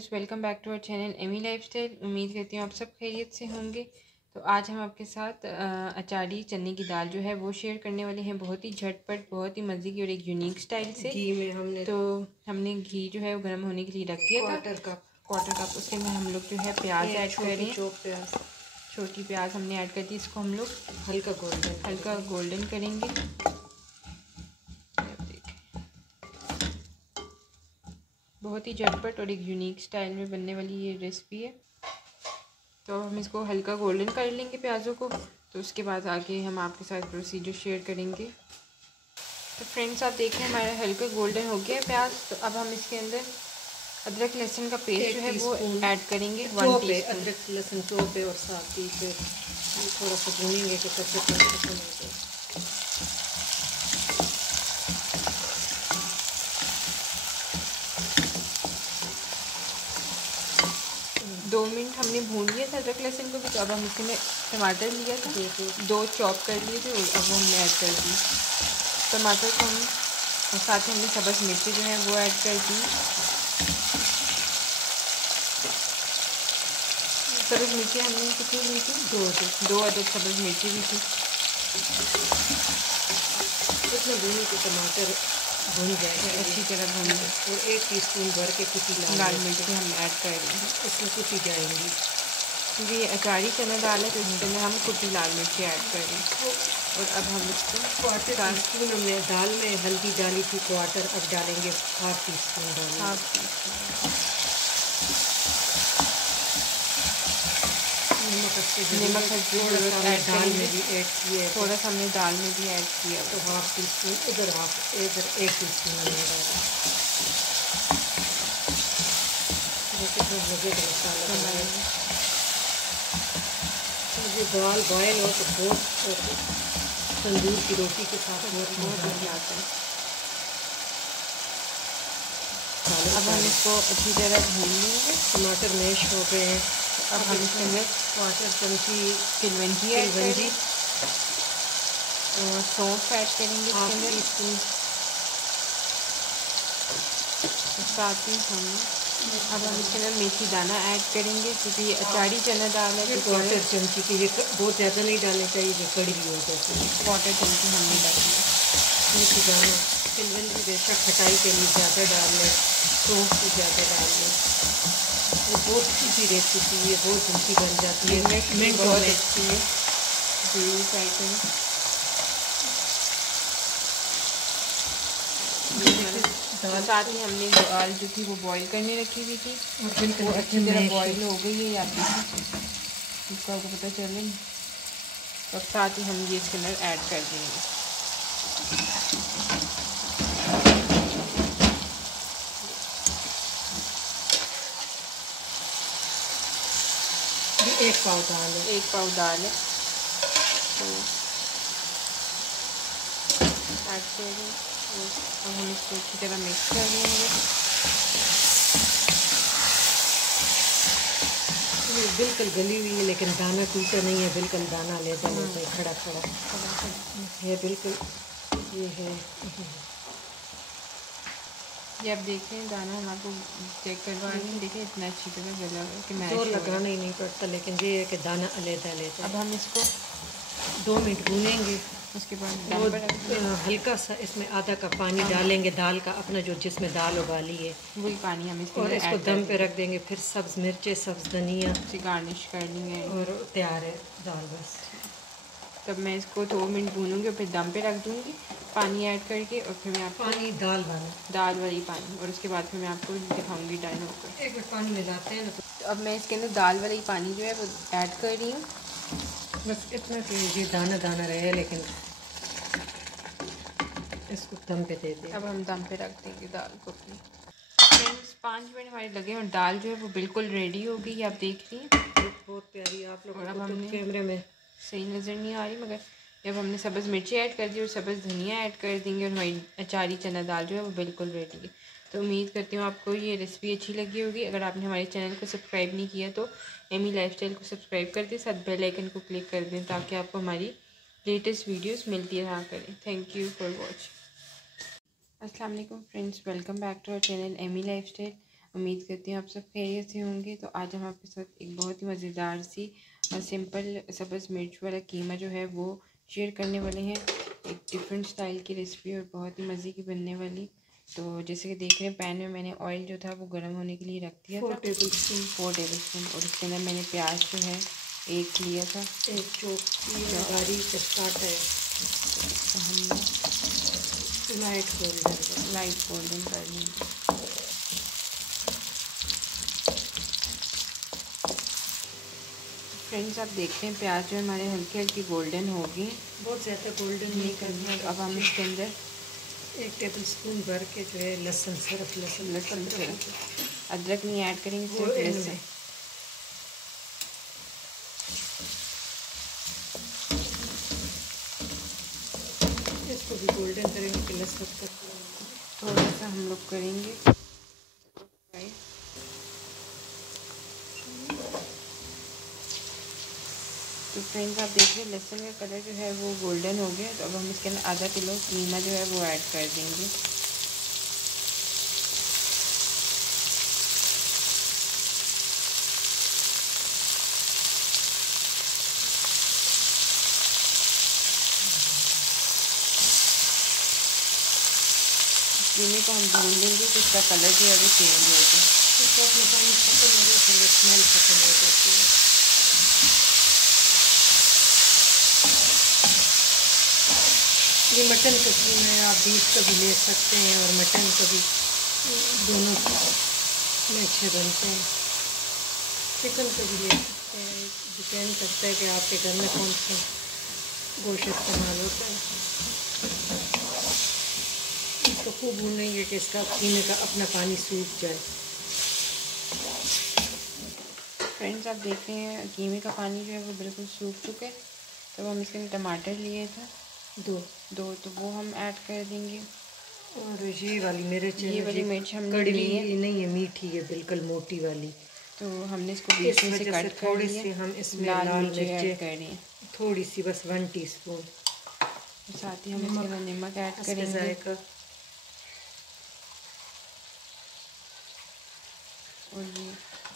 Friends, welcome back to our channel Amy Lifestyle. उम्मीद करती हूँ आप सब खैरियत से होंगे। तो आज हम आपके साथ अचारी चने की दाल जो है वो शेयर करने वाले हैं, बहुत ही झटपट, बहुत ही मज़े की और एक यूनिक स्टाइल से। घी में हमने घी जो है वो गर्म होने के लिए रख दिया था, क्वार्टर कप। उसके अंदर हम लोग जो है प्याज ऐड करें, छोटी प्याज हमने ऐड कर दी। इसको हम लोग हल्का गोल्डन करेंगे। बहुत ही झटपट और एक यूनिक स्टाइल में बनने वाली ये रेसिपी है। तो हम इसको हल्का गोल्डन कर लेंगे प्याज़ों को। तो उसके बाद आगे हम आपके साथ प्रोसीजर शेयर करेंगे। तो फ्रेंड्स, आप देख रहे हैं हमारा हल्का गोल्डन हो गया है प्याज। तो अब हम इसके अंदर अदरक लहसुन का पेस्ट जो है वो ऐड करेंगे, 1 टीस्पून अदरक लहसुन चॉप है, और साथ ही फिर थोड़ा सा भूनेंगे कि कच्चा खत्म हो जाए। 2 मिनट हमने भून लिया था अदरक लहसुन को भी। तो अब हम इसमें टमाटर लिया था, 2 चॉप कर लिए थे, अब वो हमने ऐड कर दी टमाटर को हम, और साथ ही हमने सब्ज़ मिर्ची जो है वो ऐड कर दी। सब्ज़ मिर्ची हमने कितनी ली थी? 2 अदद सब्ज़ मिर्ची भी थी। इसमें भूनी के टमाटर भून जाएगा अच्छी तरह भून, और 1 टीस्पून भर के कुटी लाल मिर्ची हम ऐड कर देंगे। इसमें कुटी जाएंगी क्योंकि ये अचारी चना दाल है तो इसके अंदर हम कुटी लाल मिर्ची ऐड करेंगे। और अब हम इसको 1/4 टीस्पून हमने दाल में हल्दी डाली थी, क्वार्टर, अब डालेंगे 1/2 टीस्पून डालेंगे। 1/2 टीस्पून नमक दाल में भी ऐड किए, थोड़ा सा हमने दाल में भी ऐड किया। तो 1/2 टीस्पून इधर 1 टीस्पून हमने डाला। मज़े का मसाला बनाएंगे। मुझे दाल बॉयल हो तो बहुत तंदूर की रोटी के साथ बहुत मज़ा आता है। अब हम इसको अच्छी तरह भून लेंगे। टमाटर मैश हो गए हैं। अब हम इसके अंदर 1/4 चमची किलवंजी ऐड करेंगे और सौंफ ऐड करेंगे इसके अंदर। 1/2 टीस्पून। साथ ही अब हम इसके अंदर मेथी दाना ऐड करेंगे, क्योंकि ये अचारी चना दाल है। 1/4 चमची की, ये बहुत ज़्यादा नहीं डालने चाहिए, ये कड़ी भी हो जाती है। 1/4 चमची हमने डाली मेथी दाना। किलवंजी बेशक खटाई के लिए ज़्यादा डाल लें, सौंफ भी ज़्यादा डाल लें। ये बहुत ईजी रेसिपी है, बहुत जल्दी बन जाती है, बहुत अच्छी है, ज़रूर ट्राई करें। साथ ही हमने दाल जो थी वो बॉईल करने रखी हुई थी, वो अच्छी तरह बॉईल हो गई है। आप देखिए, इसको आपको पता चले। और साथ ही हम ये इसके अंदर ऐड कर देंगे। एक पाव दाल है, 1 पाव दाल है, तो ऐड करें। अब हम इसको अच्छी तरह मिक्स कर देंगे। बिल्कुल गली हुई है, लेकिन दाना टूटा नहीं है, बिल्कुल दाना लेता है, खड़ा खड़ा है बिल्कुल। ये है, ये आप देख रहे हैं दाना, हम आपको चेक करवा रहे हैं। देखिए इतना अच्छी तरह गला है कि मैश जोर हो लगाना ही नहीं पड़ता, लेकिन ये है कि दाना अलग लेता। अब हम इसको 2 मिनट भूनेंगे। उसके बाद हल्का सा इसमें आधा कप पानी डालेंगे दाल का, अपना जो जिसमें दाल उबाली है वही पानी हम और इसको दम पे रख देंगे। फिर सब्ज़ मिर्चें, सब्ज़ धनिया से गार्निश करनी है और तैयार है दाल बस। तब मैं इसको 2 मिनट भूनूंगी और फिर दम पे रख दूंगी पानी ऐड करके। और फिर मैं आपको पानी दाल वाली पानी, और उसके बाद फिर मैं आपको दिखाऊंगी टाइम होकर। 1 मिनट पानी मिलाते हैं ना। तो अब मैं इसके अंदर दाल वाली पानी जो है वो ऐड कर रही हूँ। बस इतना कि ये दाना दाना रहे, लेकिन इसको दम पे दे दें। अब हम दम पे रख देंगे दाल को अपनी। फ्रेंड्स, 5 मिनट हमारे लगे और दाल जो है वो बिल्कुल रेडी हो गई, आप देख रही हैं। बहुत प्यारी, आप लोग अब हमने कैमरे में सही नज़र नहीं आ रही, मगर जब हमने सब्ज़ मिर्ची ऐड कर दी और सब्ज़ धनिया ऐड कर देंगे, और हमारी अचारी चना दाल जो है वो बिल्कुल रेडी है। तो उम्मीद करती हूँ आपको ये रेसिपी अच्छी लगी होगी। अगर आपने हमारे चैनल को सब्सक्राइब नहीं किया तो एमी लाइफस्टाइल को सब्सक्राइब कर दें, साथ बेल आइकन को क्लिक कर दें, ताकि आपको हमारी लेटेस्ट वीडियोस मिलती रहा करें। Thank you for watching. अस्सलाम वालेकुम friends, welcome back to our channel Amy Lifestyle. उम्मीद करती हूँ आप सब खैरियत से होंगे। तो आज हम आपके साथ एक बहुत ही मज़ेदार सी और सिंपल सब्ज़ मिर्च वाला कीमा जो है वो शेयर करने वाले हैं। एक डिफरेंट स्टाइल की रेसिपी और बहुत ही मज़े की बनने वाली। तो जैसे कि देख रहे हैं पैन में मैंने ऑयल जो था वो गर्म होने के लिए रख दिया था 4 टेबल स्पून। और उसके अंदर मैंने प्याज जो है एक लिया था, एक चौक बारीक काटा है। तो हम लाइट गोल्डन कर लेंगे। फ्रेंड्स आप देखते हैं प्याज जो हमारे हल्की हल्की गोल्डन होगी, बहुत ज़्यादा गोल्डन नहीं करनी है। अब हम इसके अंदर 1 टेबल स्पून भर के जो है लहसुन अदरक नहीं ऐड करेंगे, वो सिर्फ लहसुन। इसको भी गोल्डन करेंगे कि लहसुन का थोड़ा सा हम लोग करेंगे। तो फ्रेंड्स आप देख रहे हैं लहसुन का कलर जो है वो गोल्डन हो गया। तो अब हम इसके अंदर आधा किलो कीमा जो है वो ऐड कर देंगे। कीमे को हम भून लेंगे तो इसका कलर जो है वो चेंज हो जाए। इसको अपना पानी खत्म हो जाए, स्मेल खत्म हो जाती है। ये मटन का कीमा है, आप बीफ का भी ले सकते हैं और मटन का भी, दोनों में अच्छे बनते हैं। चिकन का भी ले सकते हैं, डिपेंड करता है कि आपके घर में कौन सा गोश्त इस्तेमाल होता है। इसको खूब भूनेंगे कि इसका कीमे का अपना पानी सूख जाए। फ्रेंड्स आप देख रहे हैं कीमे का पानी जो है वो बिल्कुल सूख चुका है। तब हम इसके अंदर टमाटर लिए थे दो, तो वो हम ऐड कर देंगे। और ये वाली मिर्च, ये वाली मिर्च हमने कड़वी नहीं है, मीठी है, बिल्कुल मोटी वाली। तो हमने इसको बीच में से कट कर थोड़ी लिया। सी हम इसमें लाल मिर्च ऐड कर रहे हैं, थोड़ी सी, बस 1 टीस्पून। साथ ही हम इसके अंदर नमक ऐड करेंगे। और ये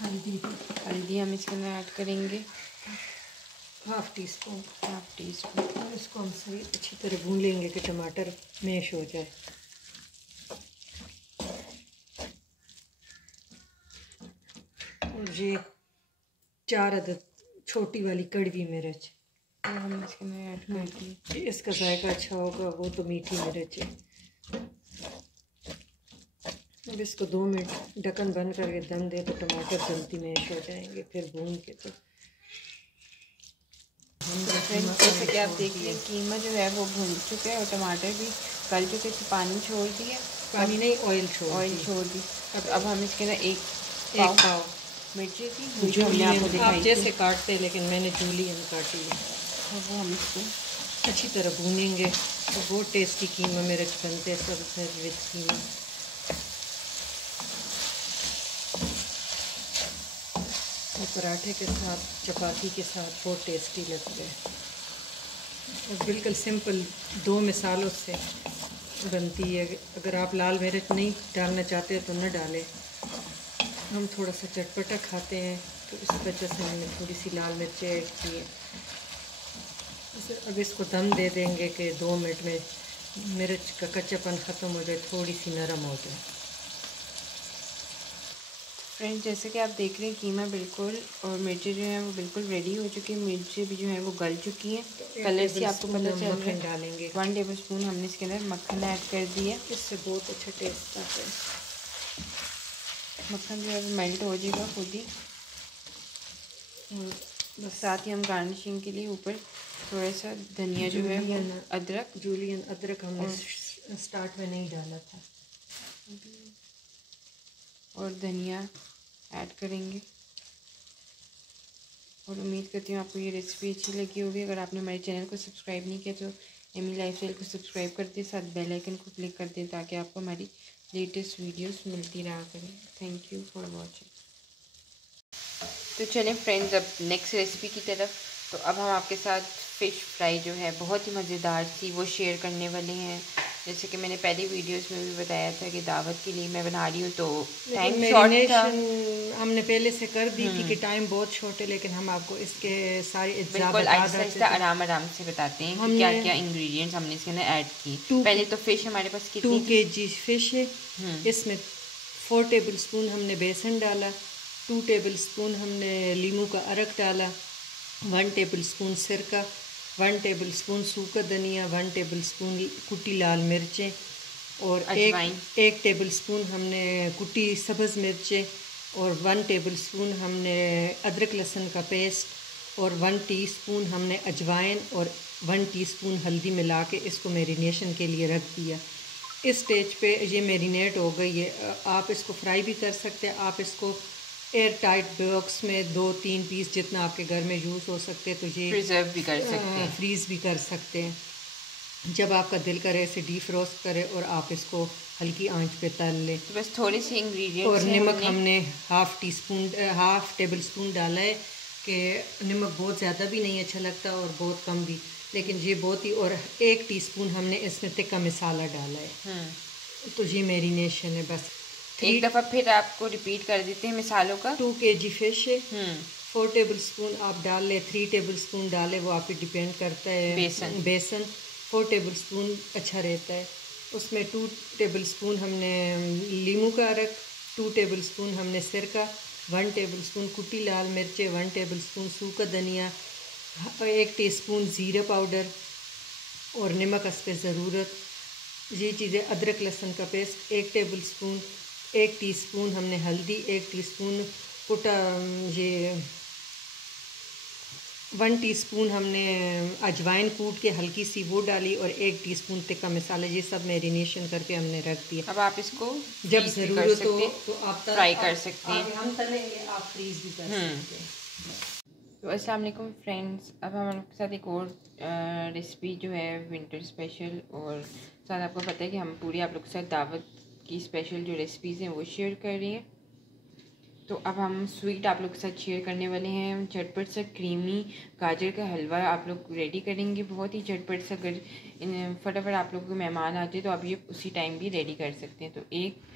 हल्दी हम इसके अंदर ऐड करेंगे, हाफ टी स्पून। और इसको हम सही अच्छी तरह भून लेंगे कि टमाटर मैश हो जाए। और ये 4 अदद छोटी वाली कड़वी मिर्च हम इसके अंदर ऐड कर दिए। इसका जायका अच्छा होगा, वो तो मीठी मिर्च है। अब इसको 2 मिनट ढक्कन बंद करके दम दे तो टमाटर जल्दी मैश हो जाएंगे। फिर भून के तो जैसे कि आप देख रहे हैं कीमा जो है वो भून चुका है और टमाटर भी गल चुके थे, पानी छोड़ दिया। पानी नहीं, ऑयल छोड़ दी। अब हम इसके अंदर एक पाव मिर्ची थी जो हमने आपको दिखाई, आप जैसे काटते हैं, लेकिन मैंने जूलियन काटी है। तो वो हम इसको अच्छी तरह भूनेंगे तो बहुत टेस्टी कीमा मिर्च बनते हैं, सब विद कीमा। पराठे के साथ, चपाती के साथ बहुत टेस्टी लगते हैं। और बिल्कुल सिंपल 2 मिसालों से बनती है। अगर आप लाल मिर्च नहीं डालना चाहते तो न डालें। हम थोड़ा सा चटपटा खाते हैं तो इस वजह से हमने थोड़ी सी लाल मिर्च ऐड की है। अब इसको दम दे देंगे कि 2 मिनट में मिर्च का कच्चापन ख़त्म हो जाए, थोड़ी सी नरम हो जाए। फ्रेंड्स जैसे कि आप देख रहे हैं कीमा बिल्कुल और मिर्ची जो है वो बिल्कुल रेडी हो चुकी है। मिर्ची भी जो है वो गल चुकी है। कलर से आपको पता चल रहा है। डालेंगे 1 टेबल स्पून हमने इसके अंदर मक्खन ऐड कर दिया। इससे बहुत अच्छा टेस्ट आता है। मक्खन जो है वो मेल्ट हो जाएगा खुद ही। बस साथ ही हम गार्निशिंग के लिए ऊपर थोड़ा सा धनिया जो है जूलियन अदरक हमने स्टार्ट में नहीं डाला था, और धनिया ऐड करेंगे। और उम्मीद करती हूँ आपको ये रेसिपी अच्छी लगी होगी। अगर आपने हमारे चैनल को सब्सक्राइब नहीं किया तो एमी लाइफस्टाइल को सब्सक्राइब कर दें, साथ बेल आइकन को क्लिक कर दें ताकि आपको हमारी लेटेस्ट वीडियोस मिलती रहा करें। Thank you for watching. तो चलें फ्रेंड्स अब नेक्स्ट रेसिपी की तरफ। तो अब हम आपके साथ फ़िश फ्राई जो है बहुत ही मज़ेदार सी वो शेयर करने वाले हैं। जैसे कि मैंने पहले वीडियोस में भी बताया था कि दावत के लिए मैं बना रही हूँ, तो टाइम शॉर्ट था। हमने पहले से कर दी थी कि टाइम बहुत शॉर्ट है, लेकिन हम आपको इसके सारे बिल्कुल आहिस्ता आहिस्ता आराम आराम से बताते हैं कि क्या क्या इंग्रेडिएंट्स हमने इसके अंदर ऐड की। पहले तो फिश हमारे पास कितनी 2 kg फिश है। इसमें 4 टेबल स्पून हमने बेसन डाला, 2 टेबल स्पून हमने लीमू का अरक डाला, 1 टेबल स्पून सिरका, 1 टेबल स्पून सूखा धनिया, 1 टेबल स्पून कुटी लाल मिर्चें और एक टेबल स्पून हमने कुटी सब्ज़ मिर्चें और 1 टेबल स्पून हमने अदरक लहसुन का पेस्ट और 1 टीस्पून हमने अजवाइन और 1 टीस्पून हल्दी मिला के इसको मैरिनेशन के लिए रख दिया। इस स्टेज पे ये मैरिनेट हो गई है। आप इसको फ्राई भी कर सकते हैं, आप इसको एयर टाइट बॉक्स में 2-3 पीस जितना आपके घर में यूज़ हो सकते हैं तो ये प्रिजर्व भी कर सकते हैं, फ्रीज़ भी कर सकते हैं। जब आपका दिल करे इसे डीफ्रोस्ट करे और आप इसको हल्की आंच पे तल लें। तो बस थोड़े से इंग्रेडिएंट्स और नमक हमने हाफ़ टेबल स्पून डाला है कि नमक बहुत ज़्यादा भी नहीं अच्छा लगता और बहुत कम भी, लेकिन ये बहुत ही, और 1 टीस्पून हमने इसमें तिक्का मसाला डाला है। तो ये मैरिनेशन है बस। एक दफ़ा फिर आपको रिपीट कर देते हैं मसालों का। 2 kg फिश है, 4 टेबल स्पून आप डाल लें, 3 टेबल स्पून डालें, वो आप पे डिपेंड करता है। बेसन 4 टेबल स्पून अच्छा रहता है। उसमें 2 टेबल स्पून हमने लीमू का अरक, 2 टेबल स्पून हमने सिरका, 1 टेबल स्पून कुटी लाल मिर्चें, 1 टेबल स्पून सूखा धनिया, 1 टीस्पून ज़ीरा पाउडर और नमक हस्ब ज़रूरत। ये चीज़ें, अदरक लहसुन का पेस्ट 1 टेबल स्पून, 1 टीस्पून हमने हल्दी, 1 टीस्पून ये 1 टीस्पून हमने अजवाइन कूट के हल्की सी वो डाली और 1 टीस्पून तिक्का मसाला। ये सब मैरिनेशन करके हमने रख दिया। अब आप इसको जब ज़रूरत हो तो आप फ्राई कर सकते हैं, हम तलेंगे, आप फ्रीज़ भी कर सकते हैं। तो अस्सलाम वालेकुम फ्रेंड्स, अब हम आपके साथ एक और रेसिपी जो है विंटर स्पेशल, और साथ आपको पता है कि हम पूरी आप लोग के साथ दावत की स्पेशल जो रेसिपीज़ हैं वो शेयर कर रही हैं। तो अब हम स्वीट आप लोग के साथ शेयर करने वाले हैं। झटपट सा क्रीमी गाजर का हलवा आप लोग रेडी करेंगे, बहुत ही झटपट सा। अगर फटाफट आप लोग को मेहमान आते तो आप ये उसी टाइम भी रेडी कर सकते हैं। तो 1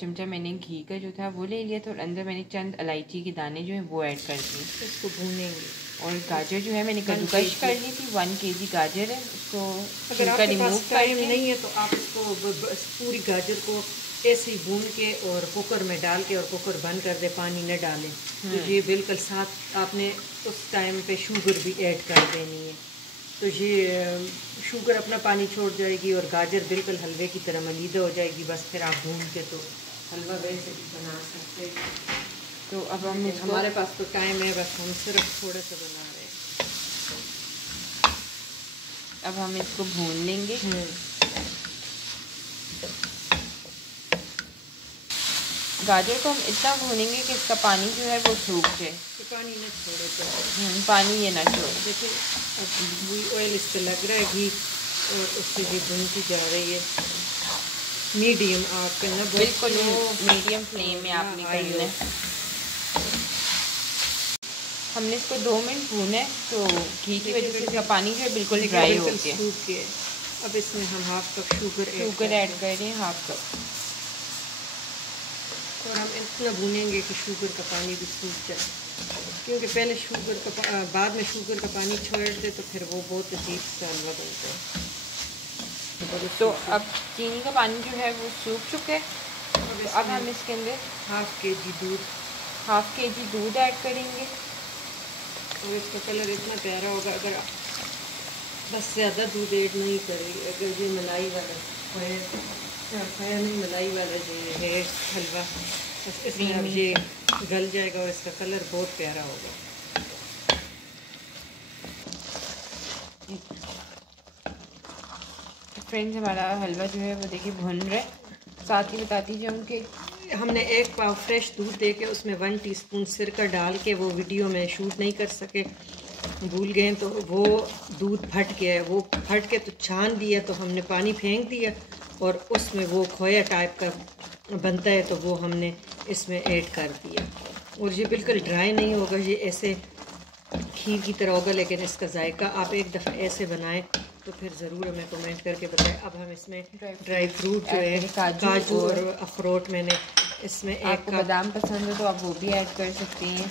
चमचा मैंने घी का जो था वो ले लिया था और अंदर मैंने चंद इलायची के दाने जो हैं वो ऐड कर दिए। इसको भूनेंगे। और गाजर जो है मैंने कद्दूकश कर ली थी, 1 kg गाजर है, उसको अगर आपके पास टाइम नहीं है तो आप इसको पूरी गाजर को ऐसे ही भून के और कुकर में डाल के और कुकर बंद कर दे, पानी न डालें। तो ये बिल्कुल साथ आपने उस टाइम पे शुगर भी ऐड कर देनी है, तो ये शुगर अपना पानी छोड़ जाएगी और गाजर बिल्कुल हलवे की तरह मलीदा हो जाएगी। बस फिर आप भून के तो हलवा वैसे भी बना सकते हैं। तो अब हम हमारे पास तो टाइम है, बस हम सिर्फ थोड़ा सा बना रहे हैं। अब हम इसको भून लेंगे। गाजर को हम इतना भूनेंगे कि इसका पानी जो है वो सूख जाए। तो पानी न छोड़े तो पानी ये ना छोड़े। देखिए अब ऑयल इस पर लग रहा है, घी, और उससे भी भूनती जा रही है। मीडियम आग पे ना, बिल्कुल मीडियम फ्लेम में आपने करना है। हमने इसको 2 मिनट भूना है, तो घी की वजह से इसका पानी जो है बिल्कुल ड्राई हो गया। सूख गया। अब इसमें हम हाफ कप शुगर ऐड कर रहे हैं, हाफ कप। और हम इतना भूनेंगे कि शुगर का पानी भी सूख जाए, क्योंकि पहले शुगर का बाद में शुगर का पानी छोड़ दे तो फिर वो बहुत अजीब सा हलवा बनता है। तो अब चीनी का पानी जो है वो सूख चुका है। तो अब हम इसके अंदर हाफ के जी दूध ऐड करेंगे। और इसका कलर इतना प्यारा होगा। अगर बस ज़्यादा दूध ऐड नहीं करेंगे, अगर ये मलाई वाला जो है हलवा, बस इसमें अब ये गल जाएगा और इसका कलर बहुत प्यारा होगा। फ्रेंड्स, हमारा हलवा जो है वो देखिए भुन रहा है। साथ ही बताती जाऊँ कि हमने 1 पाव फ्रेश दूध दे के उसमें 1 टीस्पून सिरका डाल के, वो वीडियो में शूट नहीं कर सके, भूल गए, तो वो दूध फट गया है। वो फट के तो छान दिया, तो हमने पानी फेंक दिया और उसमें वो खोया टाइप का बनता है, तो वो हमने इसमें ऐड कर दिया। और ये बिल्कुल ड्राई नहीं होगा, ये ऐसे खीर की तरह होगा, लेकिन इसका जायका आप एक दफ़ा ऐसे बनाएं तो फिर ज़रूर हमें कमेंट करके बताएं। अब हम इसमें ड्राई फ्रूट जो है काजू और अखरोट मैंने इसमें एक कप, बादाम पसंद है तो आप वो भी ऐड कर सकती हैं,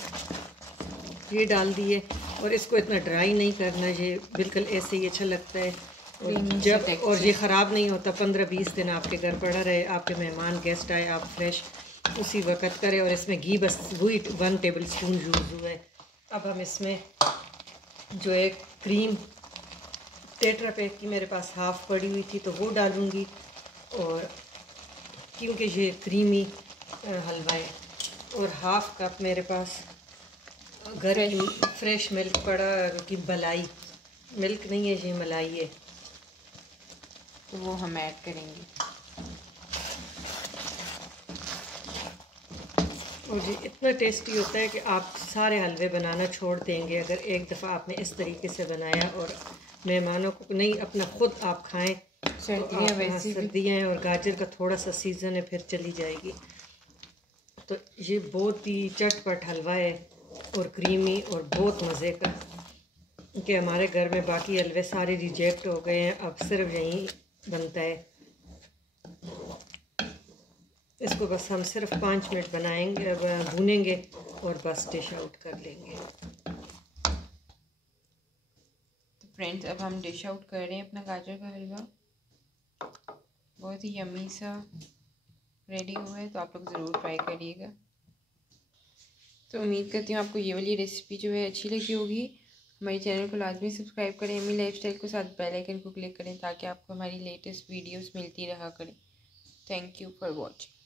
ये डाल दिए। और इसको इतना ड्राई नहीं करना, ये बिल्कुल ऐसे ही अच्छा लगता है। और ये ख़राब नहीं होता, 15-20 दिन आपके घर पड़ा रहे, आपके मेहमान गेस्ट आए, आप फ्रेश उसी वक्त करें। और इसमें घी बस वही 1 टेबल स्पून यूज़ हुआ है। अब हम इसमें जो एक क्रीम टेट्रा पैक की मेरे पास हाफ़ पड़ी हुई थी तो वो डालूँगी, और क्योंकि ये क्रीमी हलवा है। और हाफ़ कप मेरे पास घर की फ्रेश मिल्क पड़ा, कि मलाई मिल्क नहीं है, ये मलाई है, तो वो हम ऐड करेंगे। और ये इतना टेस्टी होता है कि आप सारे हलवे बनाना छोड़ देंगे अगर एक दफ़ा आपने इस तरीके से बनाया। और मेहमानों को नहीं, अपना खुद आप खाएं। सर्दियाँ वैसे सर्दियाँ हैं और गाजर का थोड़ा सा सीज़न है, फिर चली जाएगी। तो ये बहुत ही चटपट हलवा है और क्रीमी और बहुत मज़े का, कि हमारे घर में बाकी हलवे सारे रिजेक्ट हो गए हैं, अब सिर्फ यही बनता है। इसको बस हम सिर्फ 5 मिनट बनाएंगे, भूनेंगे और बस डिश आउट कर लेंगे। तो फ्रेंड्स अब हम डिश आउट कर रहे हैं अपना गाजर का हलवा, बहुत ही यम्मी सा रेडी हुआ है, तो आप लोग ज़रूर ट्राई करिएगा। तो उम्मीद करती हूँ आपको ये वाली रेसिपी जो है अच्छी लगी होगी। हमारे चैनल को लाजमी सब्सक्राइब करें, एमी लाइफस्टाइल को साथ बेल आइकन को क्लिक करें ताकि आपको हमारी लेटेस्ट वीडियोस मिलती रहा करें। Thank you for watching.